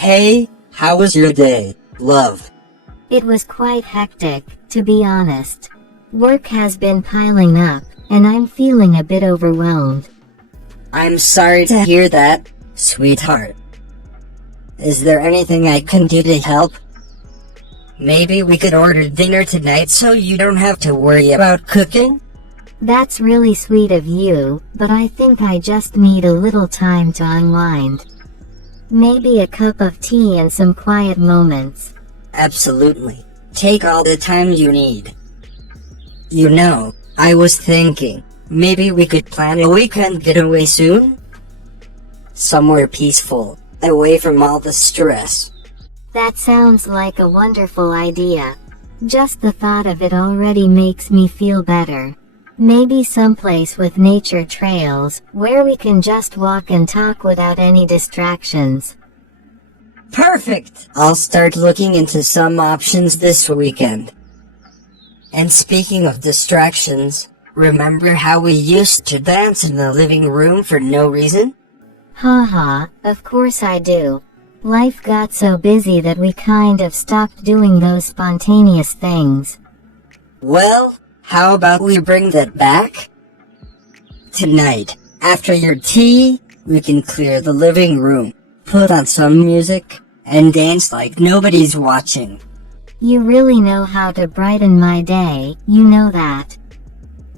Hey, how was your day, love? It was quite hectic, to be honest. Work has been piling up, and I'm feeling a bit overwhelmed. I'm sorry to hear that, sweetheart. Is there anything I can do to help? Maybe we could order dinner tonight so you don't have to worry about cooking? That's really sweet of you, but I think I just need a little time to unwind. Maybe a cup of tea and some quiet moments. Absolutely. Take all the time you need. You know, I was thinking, maybe we could plan a weekend getaway soon? Somewhere peaceful, away from all the stress. That sounds like a wonderful idea. Just the thought of it already makes me feel better. Maybe someplace with nature trails, where we can just walk and talk without any distractions. Perfect! I'll start looking into some options this weekend. And speaking of distractions, remember how we used to dance in the living room for no reason? Haha, of course I do. Life got so busy that we kind of stopped doing those spontaneous things. Well, how about we bring that back? Tonight, after your tea, we can clear the living room, put on some music, and dance like nobody's watching. You really know how to brighten my day, you know that.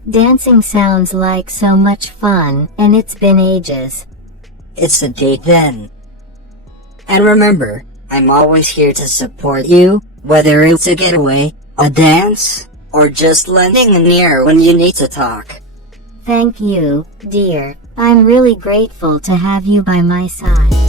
Dancing sounds like so much fun, and it's been ages. It's a date then. And remember, I'm always here to support you, whether it's a getaway, a dance, or just lending an ear when you need to talk. Thank you, dear. I'm really grateful to have you by my side.